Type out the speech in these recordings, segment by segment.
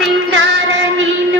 ಸಿಂಗಾರ ನೀನು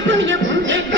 ಕಂಡು